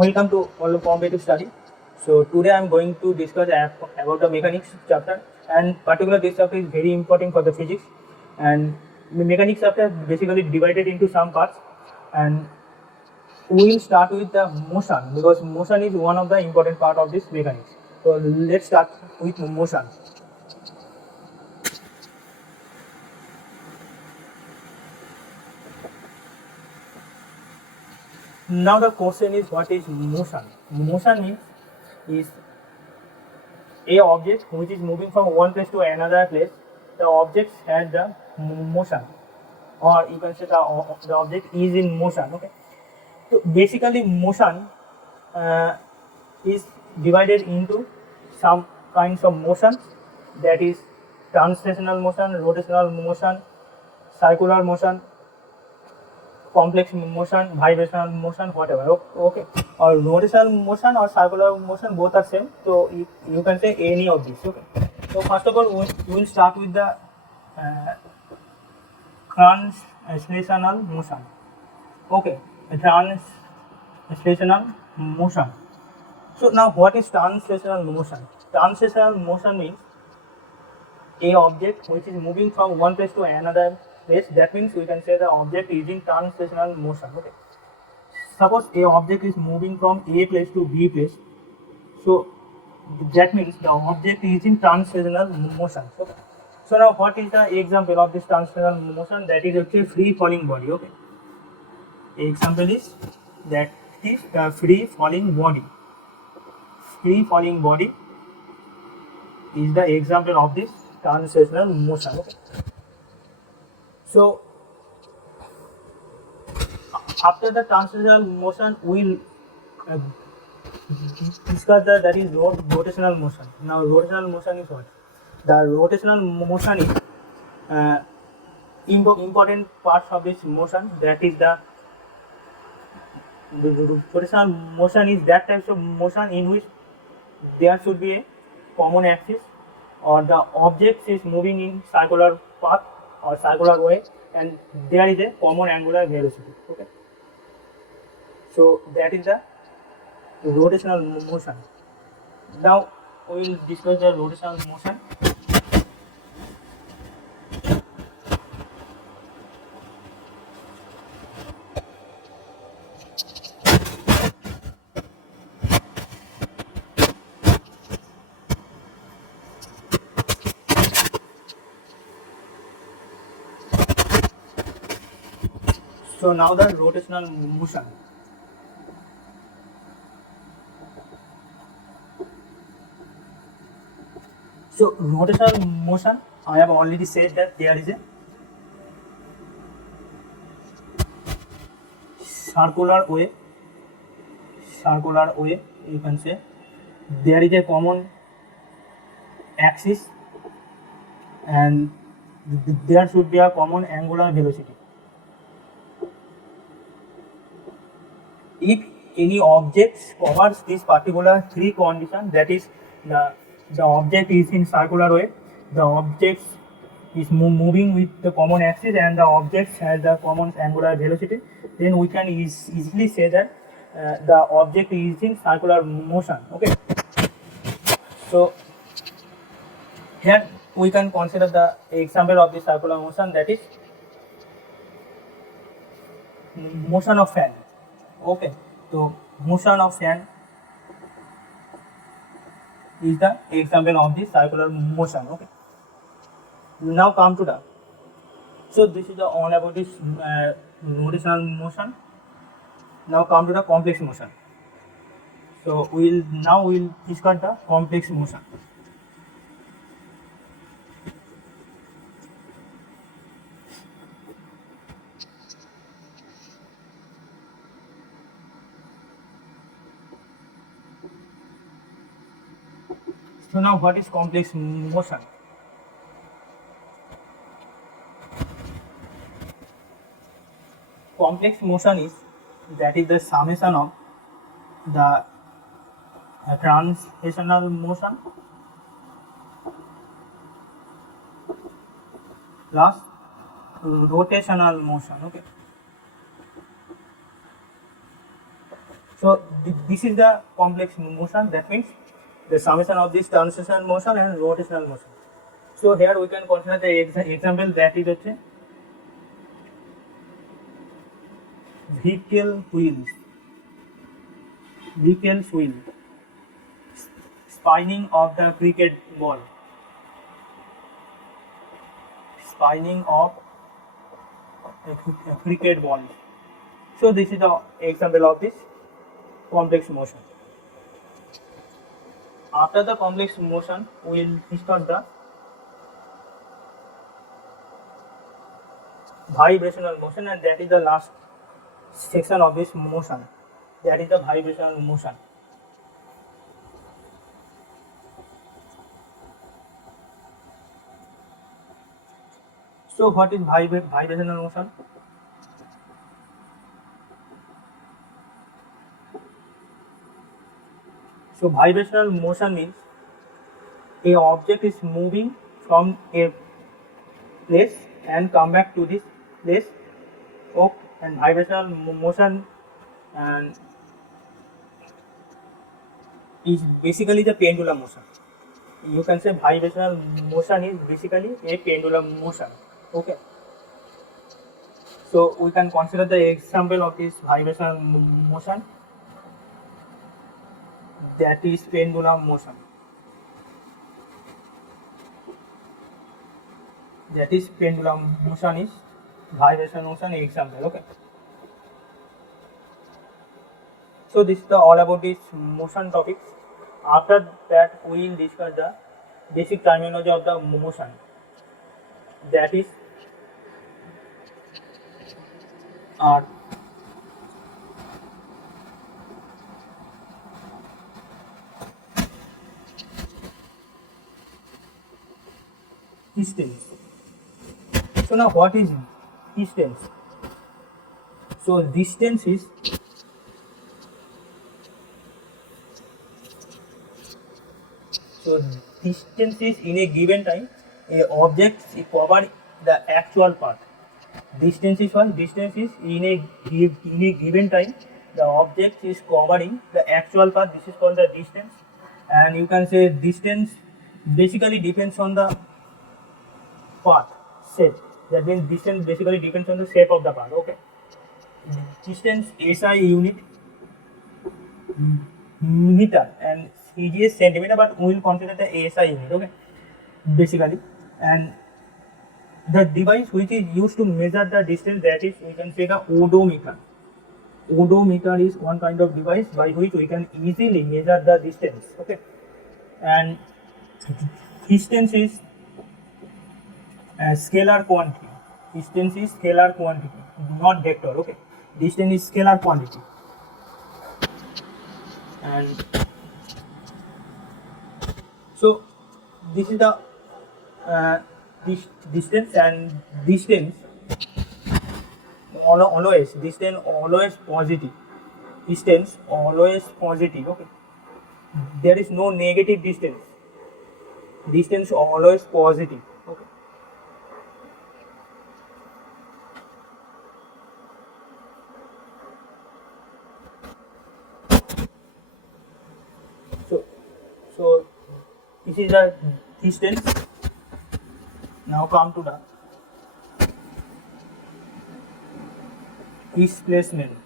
Welcome to all competitive study. So today I am going to discuss about the mechanics chapter, and particularly this chapter is very important for the physics. And the mechanics chapter is basically divided into some parts, and we will start with the motion because motion is one of the important part of this mechanics. So let's start with motion. Now the question is, what is motion? Motion means is a object which is moving from one place to another place. The object has the motion, or you can say the object is in motion. Okay, so basically motion is divided into some kinds of motion, that is translational motion, rotational motion, circular motion, complex motion, vibrational motion, whatever. Okay, or rotational motion or circular motion, both are same, so you can say any of these. Okay, so first of all we will start with the translational motion. Okay, translational motion. So now what is translational motion? Translational motion means a object which is moving from one place to another place. That means we can say the object is in translational motion. Okay, suppose a object is moving from A place to B place, so that means the object is in translational motion. Okay, so now what is the example of this translational motion? That is actually free falling body. Okay, example is that is the free falling body. Free falling body is the example of this translational motion. Okay, so after the translational motion we will discuss that is rotational motion. Now rotational motion is what? The rotational motion is important parts of this motion. That is the rotational motion is that types of motion in which there should be a common axis, or the object is moving in circular path or circular way, and there is a common angular velocity. Okay, so that is the rotational motion. Now we will discuss the rotational motion. So now the rotational motion. So rotational motion, I have already said that there is a circular way, you can say there is a common axis, and there should be a common angular velocity. If any object covers this particular three conditions, that is the object is in circular way, the object is moving with the common axis, and the object has the common angular velocity, then we can easily say that the object is in circular motion. Okay, so here we can consider the example of the circular motion, that is motion of fan. Okay, so motion of fan is the example of the circular motion. Okay, now come to the, so this is the all about this rotational motion. Now come to the complex motion. So we'll discuss the complex motion. So now what is complex motion? Complex motion is the summation of the translational motion plus rotational motion. Okay, so this is the complex motion. That means the summation of this translational motion and rotational motion. So here we can consider the example that is vehicle wheels, spinning of the cricket ball, spinning of a cricket ball. So this is the example of this complex motion. After the complex motion, we will discuss the vibrational motion, and that is the last section of this motion. That is the vibrational motion. So what is vibrational motion? So vibrational motion means a object is moving from a place and come back to this place. Okay. And vibrational motion and is basically the pendulum motion. You can say vibrational motion is basically a pendulum motion. Okay. So we can consider the example of this vibrational motion, that is pendulum motion. That is pendulum motion is vibration motion example. Okay. So this is the all about this motion topics. After that we will discuss the basic terminology of the motion. That is distance. So now what is distance? So distance is in a given time a object is cover the actual path. Distance is what? Distance is in a given time the object is covering the actual path. This is called the distance, and you can say distance basically depends on the path shape. That means distance basically depends on the shape of the path. Okay. Distance SI unit meter and CG is centimeter, but we will consider the SI unit. Okay. Basically, and the device which is used to measure the distance, that is we can say the odometer. Odometer is one kind of device by which we can easily measure the distance. Okay. And distance is a scalar quantity. Distance is scalar quantity, not vector. Okay. Distance is scalar quantity. And so this is the distance, and distance always positive. Distance always positive. Okay. There is no negative distance. Distance always positive. Okay. So this is the distance. Now come to the displacement.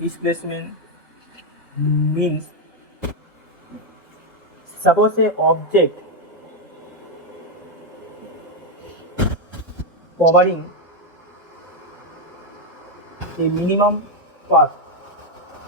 Displacement means suppose a object covering a minimum path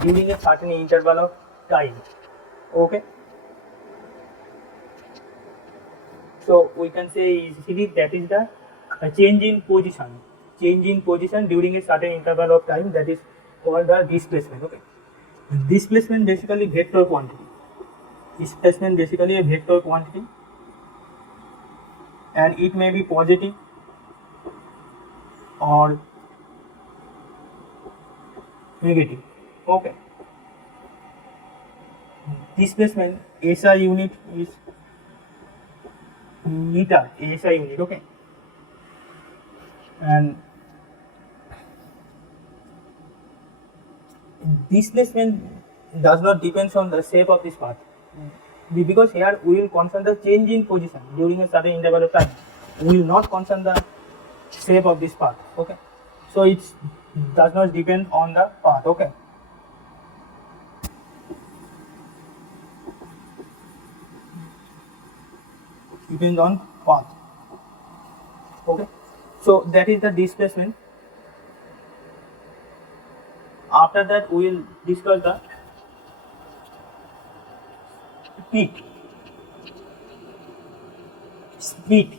during a certain interval of time. Okay. So we can say easily that is the change in position. Change in position during a certain interval of time, that is called the displacement. Okay. Displacement basically vector quantity. Displacement basically a vector quantity, and it may be positive or negative. Okay. Displacement SI unit is meter, SI unit. Okay. And displacement does not depend on the shape of this path, because here we will concern the change in position during a certain interval of time. We will not concern the shape of this path. Okay, so it does not depend on the path. Okay, depends on path. Okay, so that is the displacement. After that we will discuss the speed. Speed.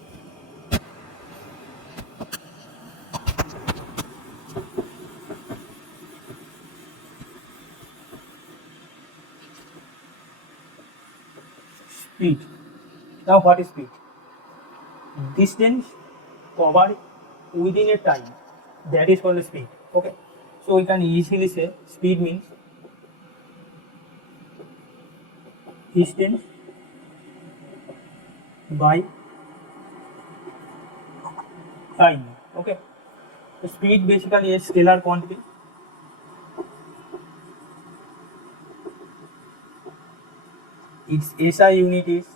Speed. Now what is speed? Distance covered within a time, that is called speed. Okay, so we can easily say speed means distance by time. Okay, so speed basically a scalar quantity. Its SI unit is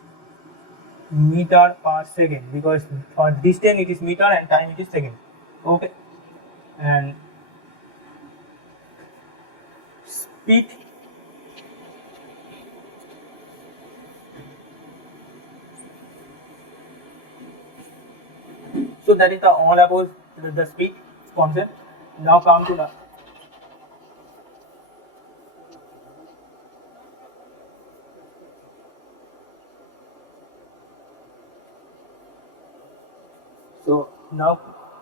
meter per second, because for distance it is meter and time it is second. Okay, and speed so that is the all about the speed concept. Now come to the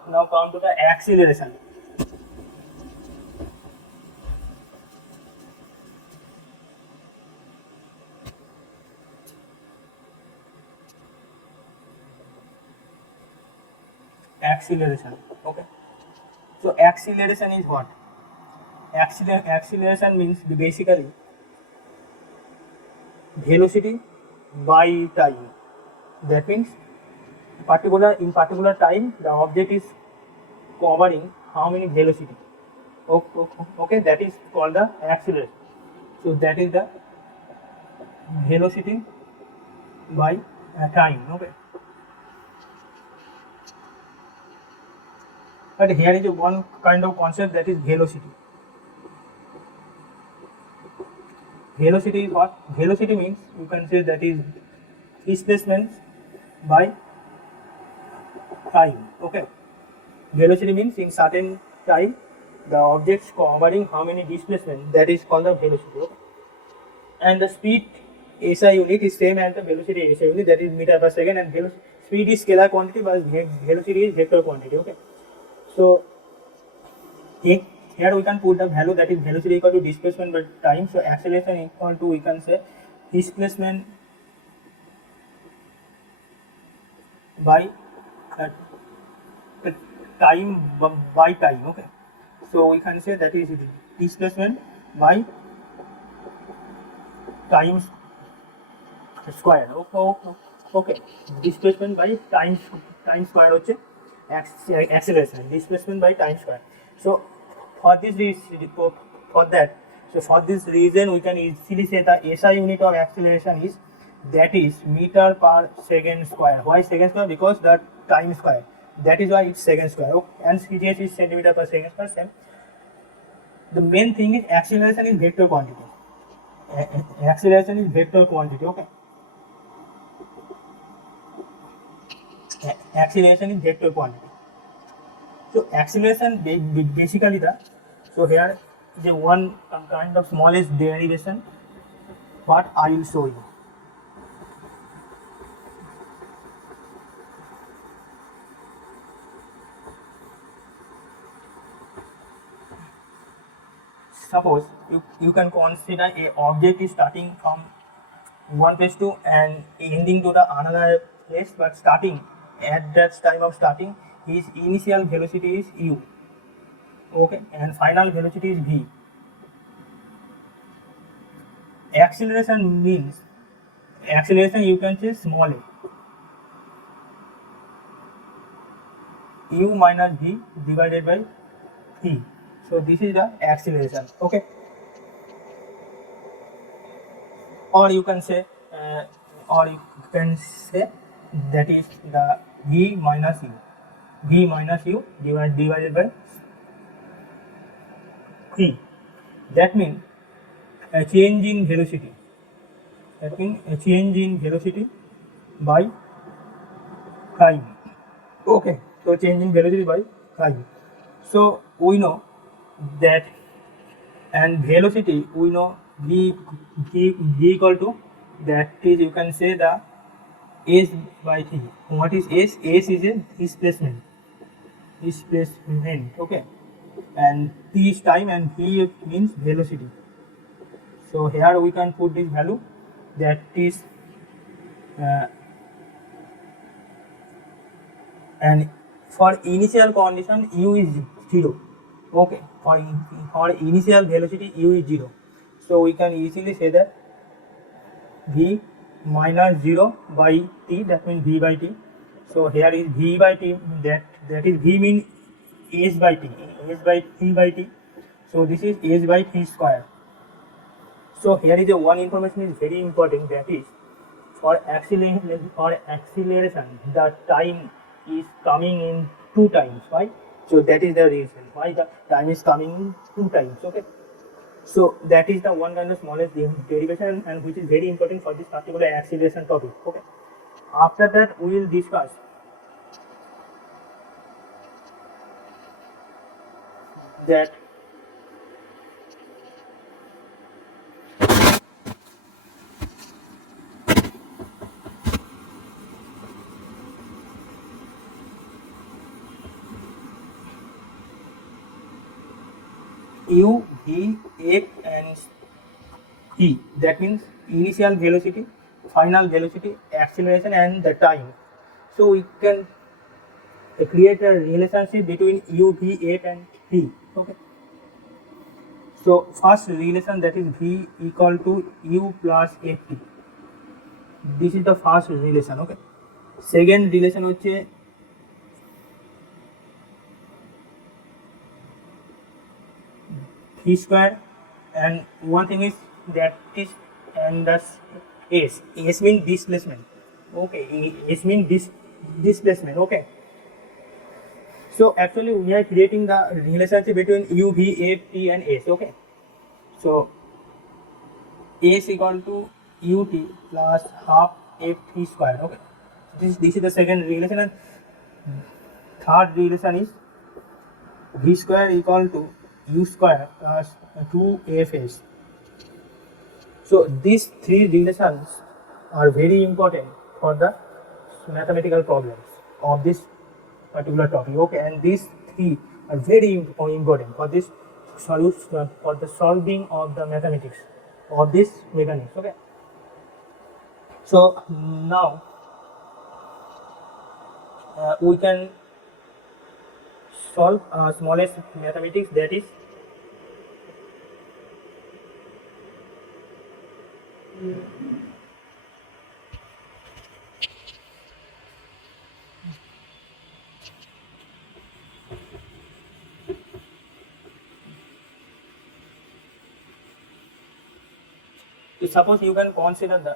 now come to the acceleration. Acceleration. Okay, so acceleration is what? Acceleration means basically velocity by time. That means in particular time the object is covering how many velocity. Okay, that is called the acceleration. So that is the velocity by time. Okay, but here is one kind of concept, that is velocity. Velocity is what? Velocity means you can say that is displacement by time. Okay, velocity means in certain time the objects covering how many displacement, that is called the velocity. Okay? And the speed SI unit is same as the velocity SI unit, that is meter per second, and speed is scalar quantity but velocity is vector quantity. Okay, so here we can put the value, that is velocity equal to displacement by time. So acceleration equal to, we can say, displacement by time by time. Okay, so we can say that is displacement by time square. Okay, displacement by time square হচ্ছে acceleration, displacement by time square. So for this reason we can easily say the SI unit of acceleration is, that is meter per second square. Why second square? Because the time square, that is why it's second square. Okay? And CGS is centimeter per second square. Same. The main thing is acceleration is vector quantity. Acceleration is vector quantity. Okay, acceleration is vector quantity. So acceleration basically so here is a one kind of smallest derivation what I will show you. Suppose you can consider a object is starting from one place to and ending to the another place, but starting at that time of starting, his initial velocity is u. Okay, and final velocity is v. Acceleration means, acceleration you can say small a, u minus v divided by v. So this is the acceleration. Okay, or you can say that is the v minus u divided by 3. That means a change in velocity. That means a change in velocity by time. Okay, so change in velocity by time. So we know that, and velocity we know v equal to, that is, you can say the s by t. What is s? S is a displacement. Okay, and t is time and v means velocity. So here we can put this value, that is and for initial condition u is 0. Okay, for initial velocity u is 0. So we can easily say that v minus 0 by t, that means v by t. So here is v by t, that is v means s by t, by t. So this is s by t square. So here is a one information is very important, that is for acceleration the time is coming in 2 times, right? So that is the reason why the time is coming in 2 times. Okay, so that is the one kind of smallest derivation, and which is very important for this particular acceleration topic. Okay, after that we will discuss that u, v, f and t, that means initial velocity, final velocity, acceleration and the time. So we can create a relationship between u, v, f and t. Okay, so first relation, that is v equal to u plus ft. This is the first relation. Okay, second relation হচ্ছে v square, and one thing is that is, and the s means displacement. Okay, s means displacement. Okay, so actually we are creating the relationship between u, v, f, t and s. Okay, so s equal to ut plus half ft square. Okay, this is the second relation, and third relation is v square equal to u square plus 2fs. So these three relations are very important for the mathematical problems of this particular topic. Okay, and these three are very important for this solution, for the solving of the mathematics of this mechanics. Okay, so now we can solve smallest mathematics, that is suppose you can consider the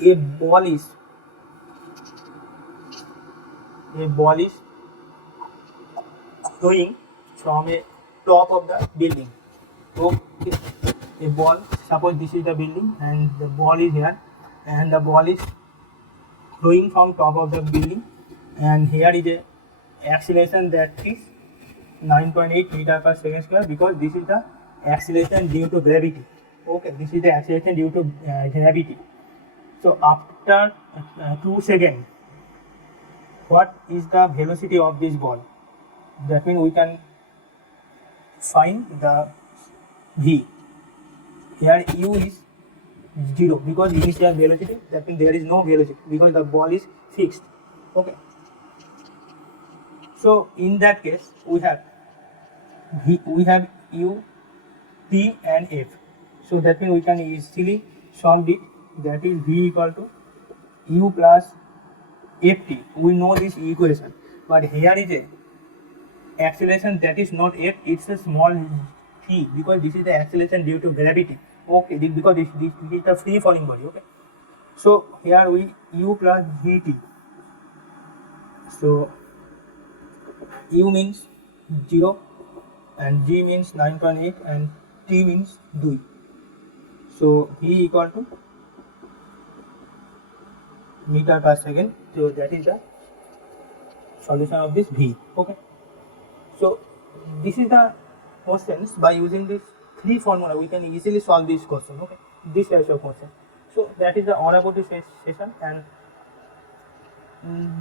a ball is throwing from a top of the building. Okay, a ball, suppose this is the building and the ball is here, and the ball is throwing from top of the building, and here is a acceleration that is 9.8 meter per second square, because this is the acceleration due to gravity. Okay, this is the acceleration due to gravity. So after 2 seconds, what is the velocity of this ball? That means we can find the v. Here u is 0 because initial velocity, that means there is no velocity because the ball is fixed. Okay, so in that case we have u, p and f. So that means we can easily solve it, that is v equal to u plus ft. We know this equation, but here is a acceleration that is not f, it's a small v, because this is the acceleration due to gravity. Okay, because this is the free falling body. Okay, so here we u plus vt. So u means 0 and g means 9.8 and t means 2. So v equal to meter per second. So that is the solution of this v. Okay, so this is the questions. By using this three formula we can easily solve this question. Okay, this type of question. So that is the all about this session, and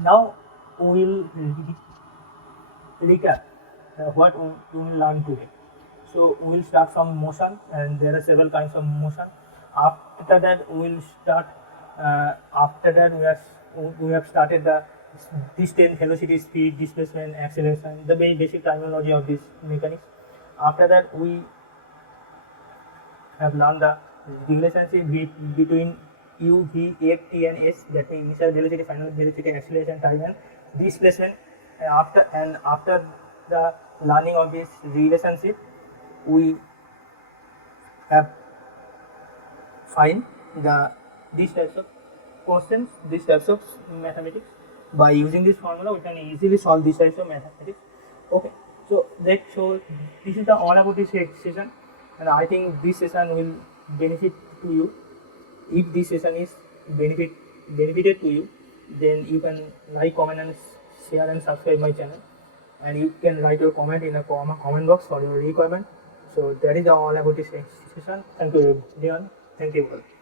now we will recap what we will learn today. So we will start from motion, and there are several kinds of motion. After that we will start. After that we have started the distance, velocity, speed, displacement, acceleration, the very basic terminology of this mechanics. After that we have learned the relationship between u, v, f, t and s, that means initial velocity, final velocity, acceleration, time and displacement. After the learning of this relationship, we have find these types of questions, these types of mathematics. By using this formula we can easily solve these types of mathematics. Okay, so this is the all about this session, and I think this session will benefit to you. If this session is benefited to you, then you can like, comment and share and subscribe my channel, and you can write your comment in the comment box for your requirement. So that is all about this session. Thank you everyone. Thank you all.